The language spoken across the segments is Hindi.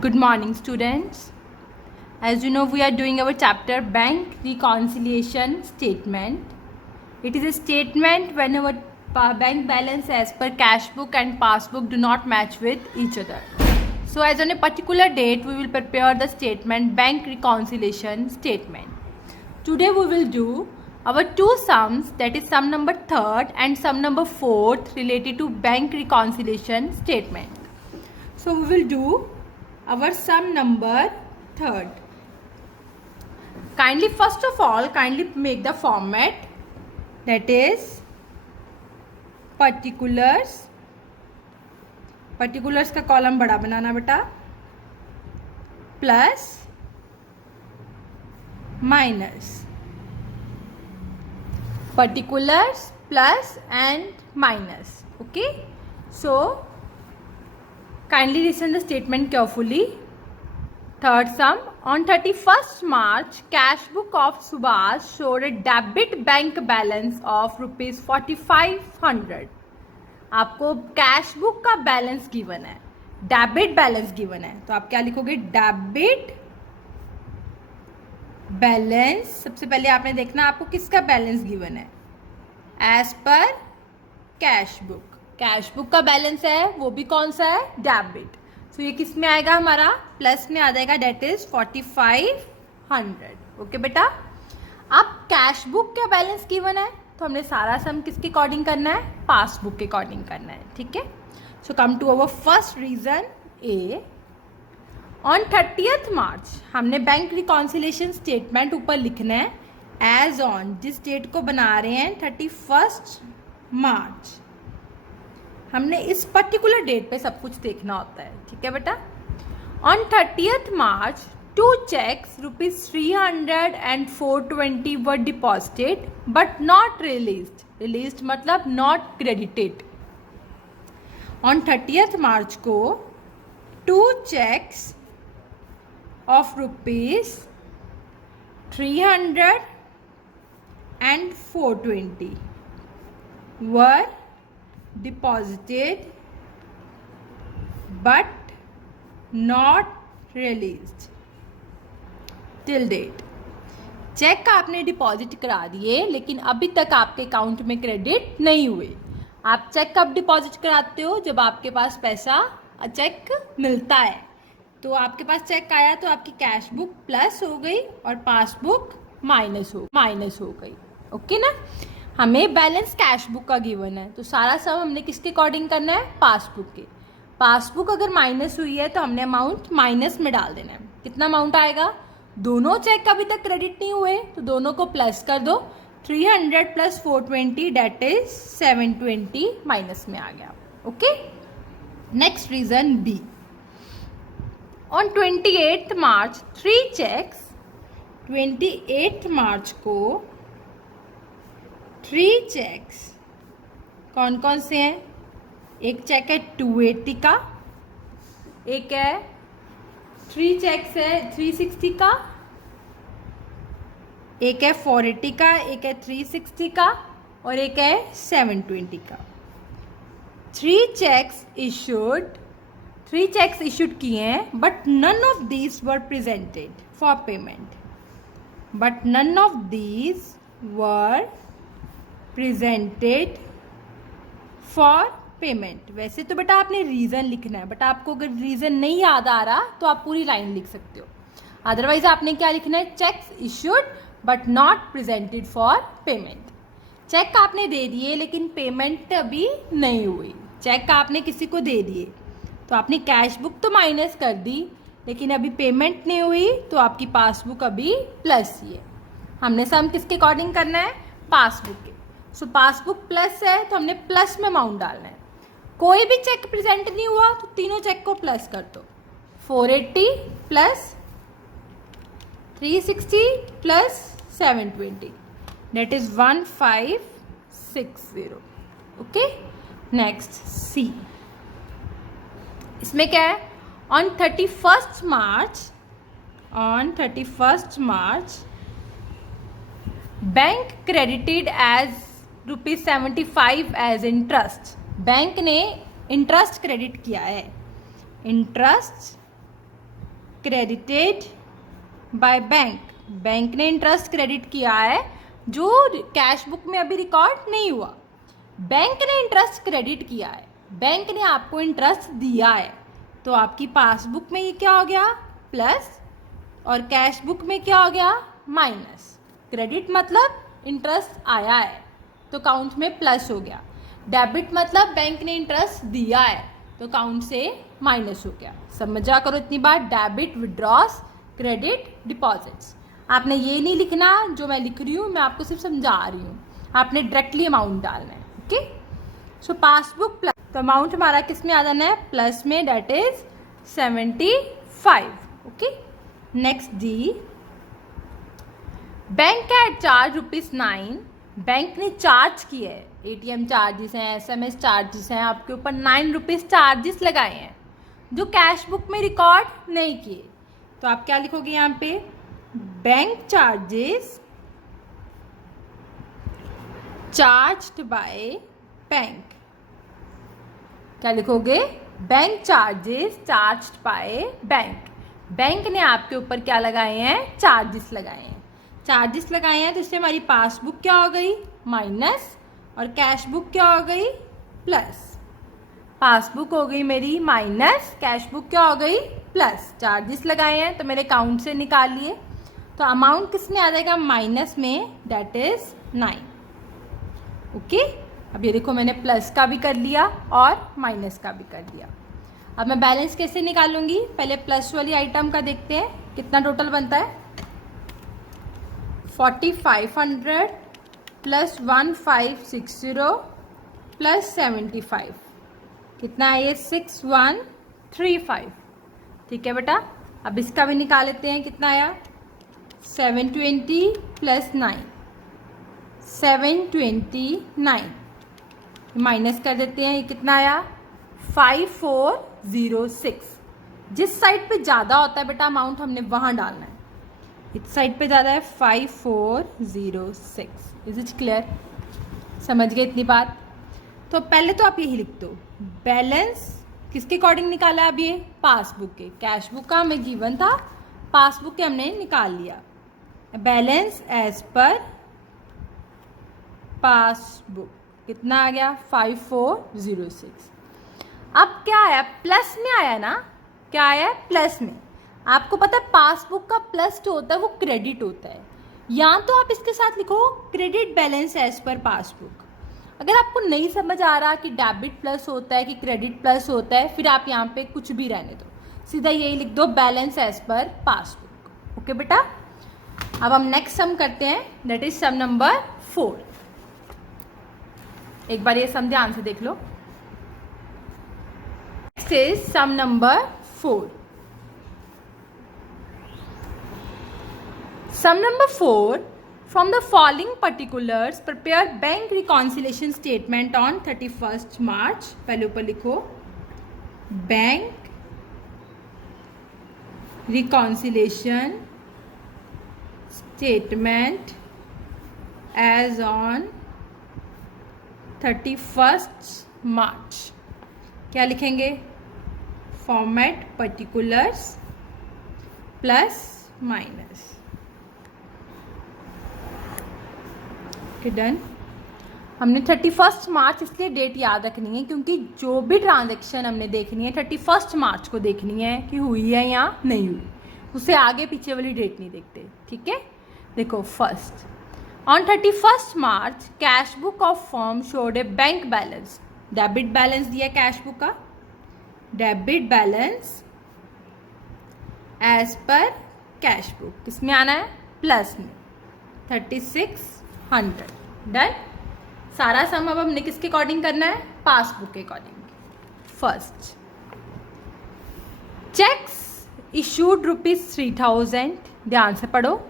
Good morning, students. As you know, we are doing our chapter Bank Reconciliation Statement. It is a statement when our bank balance as per cash book and passbook do not match with each other. So as on a particular date, we will prepare the statement Bank Reconciliation Statement. Today we will do our two sums, that is sum number 3rd and sum number 4th, related to Bank Reconciliation Statement. So we will do our sum number 3rd. Kindly, first of all, make the format, that is particulars का कॉलम बड़ा बनाना बेटा, plus minus, particulars plus and minus. Okay, so kindly listen the statement carefully. Third sum, on 31st March, cash book of Subhash showed a debit bank balance of rupees 4500. आपको कैश बुक का बैलेंस गिवन है, डेबिट बैलेंस गिवन है, तो आप क्या लिखोगे? Debit balance. सबसे पहले आपने देखना आपको किसका बैलेंस गिवन है, as per cash book. Cash book का बैलेंस है वो भी कौन सा है? डेबिट. सो ये किस में आएगा? हमारा प्लस में आ जाएगा, डेट इज 4500. ओके बेटा, अब कैश बुक का बैलेंस गिवन है तो हमने सारा सम किसके अकॉर्डिंग करना है? पासबुक के अकॉर्डिंग करना है. ठीक है, so come to our first reason a. On 30th March हमने बैंक रिकॉन्सिलेशन स्टेटमेंट ऊपर लिखना है एज ऑन, जिस डेट को बना रहे हैं 31st मार्च. हमने इस पर्टिकुलर डेट पे सब कुछ देखना होता है. ठीक है बेटा, on 30th March 2 checks rupees 300 and 420 were deposited but not released. Released मतलब not credited. On 30th मार्च को 2 checks of rupees 300 and 420 were deposited but not released till date. Cheque आपने डिपॉजिट करा दिए लेकिन अभी तक आपके अकाउंट में क्रेडिट नहीं हुए. आप चेक कब डिपॉजिट कराते हो? जब आपके पास पैसा चेक मिलता है. तो आपके पास चेक आया तो आपकी कैश बुक प्लस हो गई और पासबुक माइनस हो गई. ओके ना, हमें बैलेंस कैश बुक का गिवन है तो सारा सम हमने किसके अकॉर्डिंग करना है? पासबुक के. पासबुक अगर माइनस हुई है तो हमने अमाउंट माइनस में डाल देना है. कितना अमाउंट आएगा? दोनों चेक अभी तक क्रेडिट नहीं हुए तो दोनों को प्लस कर दो. 300 प्लस 420 डेट इज 720 माइनस में आ गया. Okay, next reason B. On 28th March 3 cheques, 28th March को 3 चेक्स कौन कौन से हैं? एक चेक है 280 का, एक है 3 चेक्स है 360 का, एक है 480 का, एक है 360 का और एक है 720 का. 3 चेक्स इशूड किए हैं but none of these were presented for payment. But none of these were presented for payment. वैसे तो बेटा आपने रीज़न लिखना है, बट आपको अगर रीज़न नहीं याद आ रहा तो आप पूरी लाइन लिख सकते हो. अदरवाइज आपने क्या लिखना है? Cheques issued but not presented for payment. Cheque आपने दे दिए लेकिन पेमेंट अभी नहीं हुई. चेक आपने किसी को दे दिए तो आपने कैश बुक तो माइनस कर दी लेकिन अभी पेमेंट नहीं हुई तो आपकी पासबुक अभी प्लस ही है. हमने सम किसके अकॉर्डिंग करना है? पासबुक के. सो पासबुक प्लस है तो हमने प्लस में अमाउंट डालना है. कोई भी चेक प्रेजेंट नहीं हुआ तो तीनों चेक को प्लस कर दो. 480 plus 360 plus 720 that is 1560. Okay, next c. इसमें क्या है? On 31st March bank credited as ₹75 as interest. Bank ने इंटरेस्ट क्रेडिट किया है. Interest credited by bank, bank ने इंटरेस्ट क्रेडिट किया है जो कैश बुक में अभी रिकॉर्ड नहीं हुआ। बैंक ने इंटरेस्ट क्रेडिट किया है, बैंक ने आपको इंटरेस्ट दिया है, तो आपकी पासबुक में ये क्या हो गया प्लस, और कैश बुक में क्या हो गया माइनस। क्रेडिट मतलब इंटरेस्ट आया है तो अकाउंट में प्लस हो गया, डेबिट मतलब बैंक ने इंटरेस्ट दिया है तो अकाउंट से माइनस हो गया। समझा करो इतनी बार, डेबिट विड्रॉस, क्रेडिट डिपॉजिट्स। आपने ये नहीं लिखना जो मैं लिख रही हूँ, मैं आपको सिर्फ समझा रही हूँ, आपने डायरेक्टली अमाउंट डालना है। ओके, सो पासबुक प्लस, तो अमाउंट हमारा किस में आ जाना है प्लस में, date is 75। Okay, next D, bank कैड चार्ज ₹9, बैंक ने चार्ज किए है, एटीएम चार्जेस हैं, एसएमएस चार्जेस हैं, आपके ऊपर ₹9 चार्जेस लगाए हैं जो कैश बुक में रिकॉर्ड नहीं किए। तो आप क्या लिखोगे यहाँ पे, bank charges charged by bank. क्या लिखोगे, bank charges charged by bank. Bank ने आपके ऊपर क्या लगाए हैं, चार्जेस लगाए हैं। चार्जेस लगाए हैं तो इससे हमारी पासबुक क्या हो गई माइनस, और कैश बुक क्या हो गई प्लस। पासबुक हो गई मेरी माइनस, कैश बुक क्या हो गई प्लस। चार्जेस लगाए हैं तो मेरे अकाउंट से निकाल लिए, तो अमाउंट किस में आ जाएगा माइनस में, डेट इज 9। ओके, अब ये देखो मैंने प्लस का भी कर लिया और माइनस का भी कर दिया। अब मैं बैलेंस कैसे निकालूंगी, पहले प्लस वाली आइटम का देखते हैं कितना टोटल बनता है। 4500 प्लस 1560 प्लस 75, कितना है ये 6135। ठीक है बेटा, अब इसका भी निकाल लेते हैं, कितना आया 720 प्लस 9, 729, माइनस कर देते हैं, ये कितना आया 5406। जिस साइड पे ज़्यादा होता है बेटा अमाउंट हमने वहाँ डालना है, इस साइड पे ज़्यादा है 5406। इज इट क्लियर, समझ गए इतनी बात। तो पहले तो आप यही लिख दो, बैलेंस किसके अकॉर्डिंग निकाला, अब ये पासबुक के, कैश बुक का हमें गिवन था, पासबुक के हमने निकाल लिया। बैलेंस एज पर पासबुक कितना आ गया 5406। अब क्या आया प्लस में आया ना, क्या आया प्लस में। आपको पता है पासबुक का प्लस जो होता है वो क्रेडिट होता है, या तो आप इसके साथ लिखो credit balance as per passbook. अगर आपको नहीं समझ आ रहा कि डेबिट प्लस होता है कि क्रेडिट प्लस होता है, फिर आप यहाँ पे कुछ भी रहने दो, सीधा यही लिख दो balance as per passbook. Okay बेटा, अब हम नेक्स्ट सम करते हैं, दैट इज सम नंबर 4। एक बार ये सम ध्यान से देख लो। Next is sum number 4। Sum number 4, from the following particulars prepare bank reconciliation statement on 31st March। पहले ऊपर लिखो bank reconciliation statement as on 31st March। क्या लिखेंगे, format particulars plus minus. Done. हमने 31 मार्च इसलिए डेट याद रखनी है क्योंकि जो भी ट्रांजैक्शन हमने देखनी है 31 मार्च को देखनी है कि हुई है या नहीं हुई, उससे आगे पीछे वाली डेट नहीं देखते। ठीक है, देखो first, on 31 March cash book of firm showed a bank balance. Debit balance दिया कैश बुक का, debit balance as per cash book किसमें आना है प्लस में 3600। डन। सारा सम अब हमने किसके अकॉर्डिंग करना है, पासबुक के अकॉर्डिंग। फर्स्ट, चेक्स इशूड ₹3000, ध्यान से पढ़ो,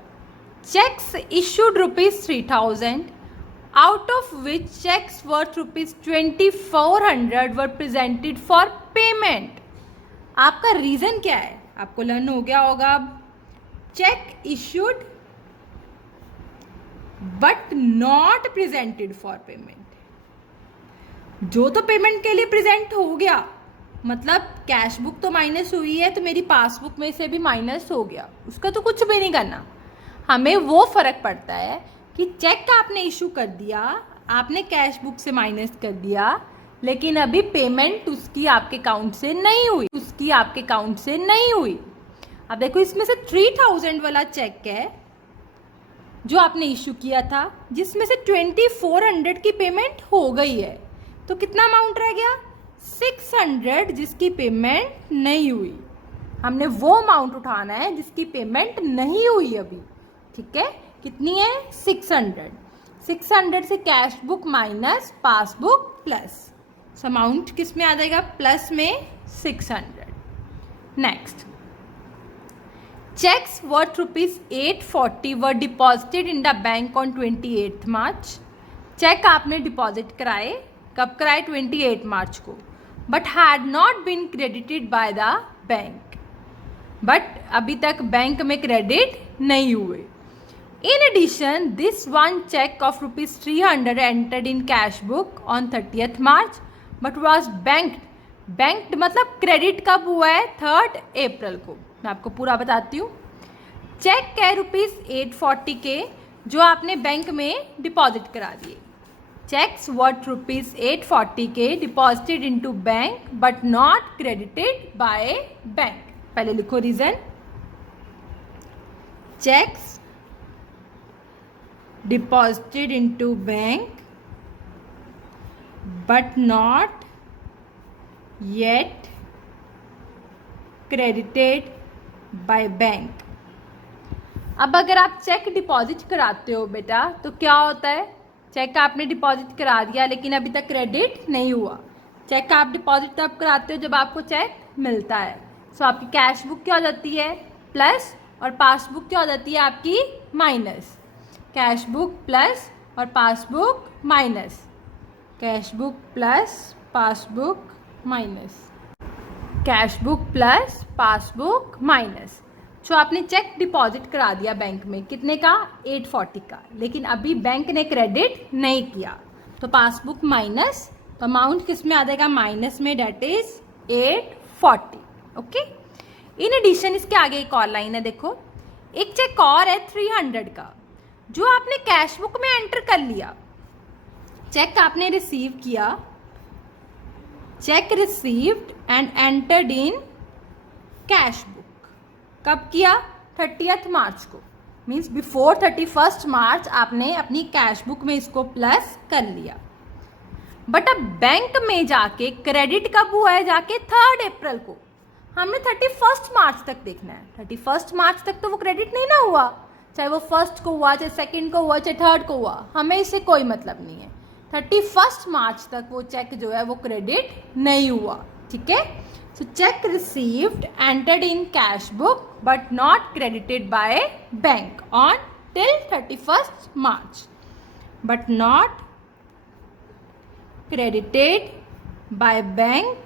cheques issued ₹3000 out of which cheques worth ₹2400 were presented for payment. आपका रीजन क्या है, आपको लर्न हो गया होगा अब। Cheque issued but not presented for payment, जो तो पेमेंट के लिए प्रेजेंट हो गया मतलब कैश बुक तो माइनस हुई है तो मेरी पासबुक में से भी माइनस हो गया, उसका तो कुछ भी नहीं करना। हमें वो फर्क पड़ता है कि चेक आपने इशू कर दिया, आपने कैश बुक से माइनस कर दिया, लेकिन अभी पेमेंट उसकी आपके अकाउंट से नहीं हुई, उसकी आपके अकाउंट से नहीं हुई। अब देखो इसमें से 3000 वाला चेक है जो आपने इशू किया था, जिसमें से 2400 की पेमेंट हो गई है, तो कितना अमाउंट रह गया? 600 जिसकी पेमेंट नहीं हुई। हमने वो अमाउंट उठाना है जिसकी पेमेंट नहीं हुई अभी, ठीक है? कितनी है? 600। 600 से cash book minus passbook plus, so amount किस में आ जाएगा? प्लस में 600। Next, checks worth rupees 840 were deposited in the bank on 28th March. Cheque आपने डिपॉजिट कराए, कब कराए? 28 मार्च को, but had not been credited by the bank, but अभी तक बैंक में क्रेडिट नहीं हुए। In addition this one cheque of rupees 300 entered in cash book on 30th March but was banked मतलब क्रेडिट कब हुआ है? 3rd अप्रैल को। मैं आपको पूरा बताती हूँ। चेक है रुपीज 840 के जो आपने बैंक में डिपॉजिट करा दिए। चेक्स वर्थ रुपीज 840 के deposited into bank but not credited by bank. पहले लिखो reason. Cheques deposited into bank but not yet credited by bank. अब अगर आप चेक डिपॉजिट कराते हो बेटा तो क्या होता है? चेक आपने डिपॉजिट करा दिया लेकिन अभी तक क्रेडिट नहीं हुआ। चेक आप डिपॉजिट तब कराते हो जब आपको चेक मिलता है। सो आपकी कैश बुक क्या हो जाती है? प्लस, और पासबुक क्या हो जाती है आपकी? माइनस। कैश बुक प्लस और passbook minus. Cash book plus passbook minus. Cash book plus passbook minus. जो आपने चेक डिपॉजिट करा दिया बैंक में, कितने का? 840 का, लेकिन अभी बैंक ने क्रेडिट नहीं किया, तो पासबुक माइनस, तो अमाउंट किस में आ जाएगा? माइनस में, date is 840। Okay. In addition इसके आगे एक और लाइन है, देखो एक चेक और है 300 का जो आपने कैश बुक में एंटर कर लिया। चेक आपने रिसीव किया, check received and entered in cash book. कब किया? 30th मार्च को, मीन्स बिफोर 31st मार्च आपने अपनी कैश बुक में इसको प्लस कर लिया। बट अब बैंक में जाके क्रेडिट कब हुआ है? जाके 3rd अप्रैल को। हमने 31st मार्च तक देखना है। 31st मार्च तक तो वो क्रेडिट नहीं ना हुआ, चाहे वो 1st को हुआ, चाहे 2nd को हुआ, चाहे 3rd को हुआ, हमें इससे कोई मतलब नहीं है। 31st मार्च तक वो चेक जो है वो क्रेडिट नहीं हुआ, ठीक है? So check received entered in cash book but not credited by bank on till 31st March, but not credited by bank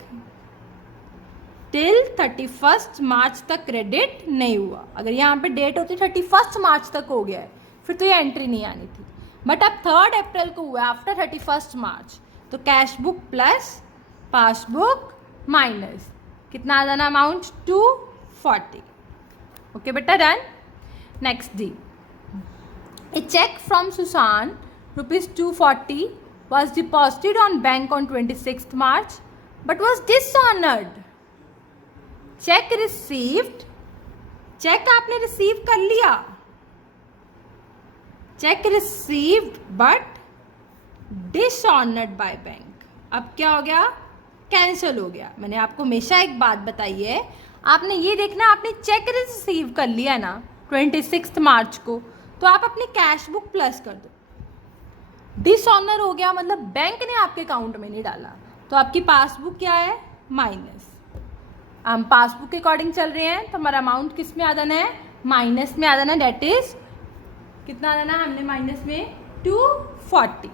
till 31st मार्च तक क्रेडिट नहीं हुआ। अगर यहाँ पे डेट होती 31st मार्च तक हो गया है फिर तो ये एंट्री नहीं आनी थी, बट अब 3rd अप्रैल को हुआ आफ्टर 31st मार्च, तो cash book plus passbook minus, कितना आ जाना अमाउंट? 240। ओके बेटा, done. Next D, a cheque from Sushant rupees 240 was deposited on bank on 26th March but was dishonored. Cheque received, cheque आपने रिसीव कर लिया, cheque received but dishonoured by bank. अब क्या हो गया? कैंसिल हो गया। मैंने आपको हमेशा एक बात बताई है, आपने ये देखना, आपने चेक रिसीव कर लिया ना 26 मार्च को, तो आप अपनी कैश बुक प्लस कर दो। डिसऑनर हो गया मतलब बैंक ने आपके अकाउंट में नहीं डाला, तो आपकी पासबुक क्या है? माइनस। हम पासबुक के अकॉर्डिंग चल रहे हैं तो हमारा अमाउंट किस में आ जाना है? माइनस में आ जाना। डेट इज कितना आ जाना? हमने माइनस में 240,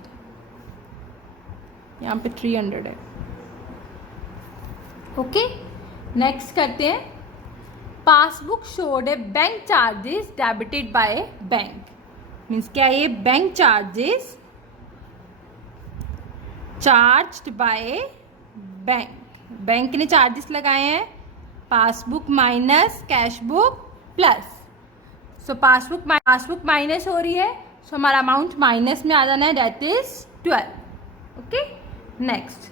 यहाँ पे 300 है। ओके, नेक्स्ट करते हैं। Passbook showed a bank charges debited by bank. Means क्या ये? Bank charges charged by bank, bank ने चार्जेस लगाए हैं, passbook minus cash book plus. So passbook minus हो रही है, सो हमारा अमाउंट माइनस में आ जाना है, दैट इज 12। ओके, नेक्स्ट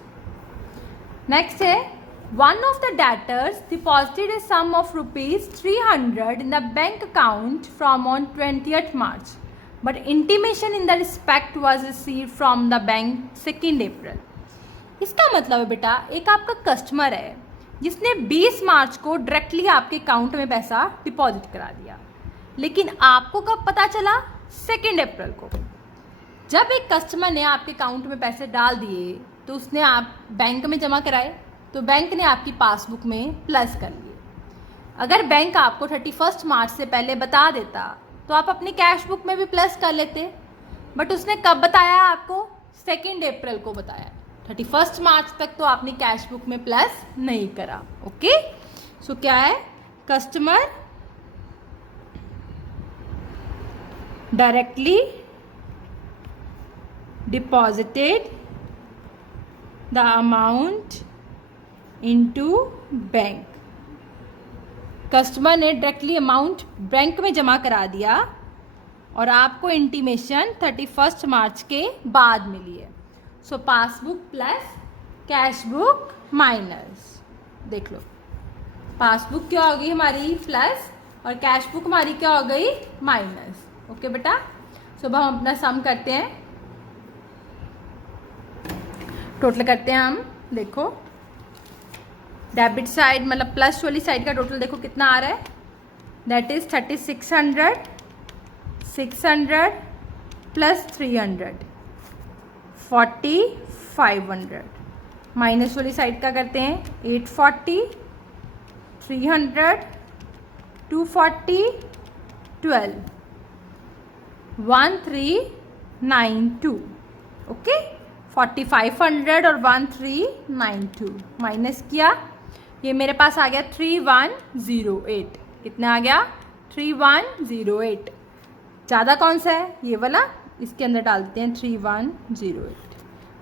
है one of the debtors deposited a sum of rupees 300 in the bank account from on 20th March, but intimation in the respect was received from the bank 2nd April। इसका मतलब है बेटा, एक आपका कस्टमर है जिसने 20 मार्च को डायरेक्टली आपके अकाउंट में पैसा डिपॉजिट करा दिया, लेकिन आपको कब पता चला? 2 अप्रैल को। जब एक कस्टमर ने आपके अकाउंट में पैसे डाल दिए तो उसने आप बैंक में जमा कराए, तो बैंक ने आपकी पासबुक में प्लस कर लिए। अगर बैंक आपको 31 मार्च से पहले बता देता तो आप अपनी कैश बुक में भी प्लस कर लेते, बट उसने कब बताया आपको? 2 अप्रैल को बताया। 31 मार्च तक तो आपने कैश बुक में प्लस नहीं करा। ओके, सो क्या है? Customer directly deposited the amount into bank. Customer ने डायरेक्टली अमाउंट बैंक में जमा करा दिया और आपको इंटीमेशन 31 मार्च के बाद मिली है। So passbook plus cash book minus. देख लो, पासबुक क्या हो गई हमारी प्लस और कैश बुक हमारी क्या हो गई? माइनस। ओके बेटा, सो अब हम अपना सम करते हैं, टोटल करते हैं हम। देखो, डेबिट साइड मतलब प्लस वाली साइड का टोटल देखो कितना आ रहा है, दैट इज 3600, 600 प्लस 300 4500। माइनस वाली साइड का करते हैं 840, 300, 240, 12, 1392। ओके, 4500 और 1392 माइनस किया, ये मेरे पास आ गया 3108। कितना आ गया? 3108। ज़्यादा कौन सा है? ये वाला, इसके अंदर डाल देते हैं 3108।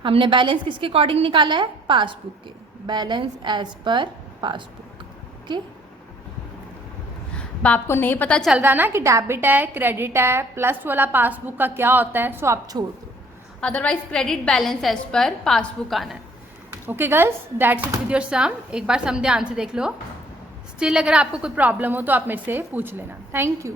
हमने बैलेंस किसके अकॉर्डिंग निकाला है? पासबुक के। Balance as per passbook. Okay, अब आपको नहीं पता चल रहा ना कि डेबिट है क्रेडिट है, प्लस वाला पासबुक का क्या होता है, सो आप छोड़ दो, otherwise credit balance as per passbook आना है। Okay girls, that's it with your sum. एक बार सम ध्यान से देख लो, स्टिल अगर आपको कोई प्रॉब्लम हो तो आप मेरे से पूछ लेना। Thank you.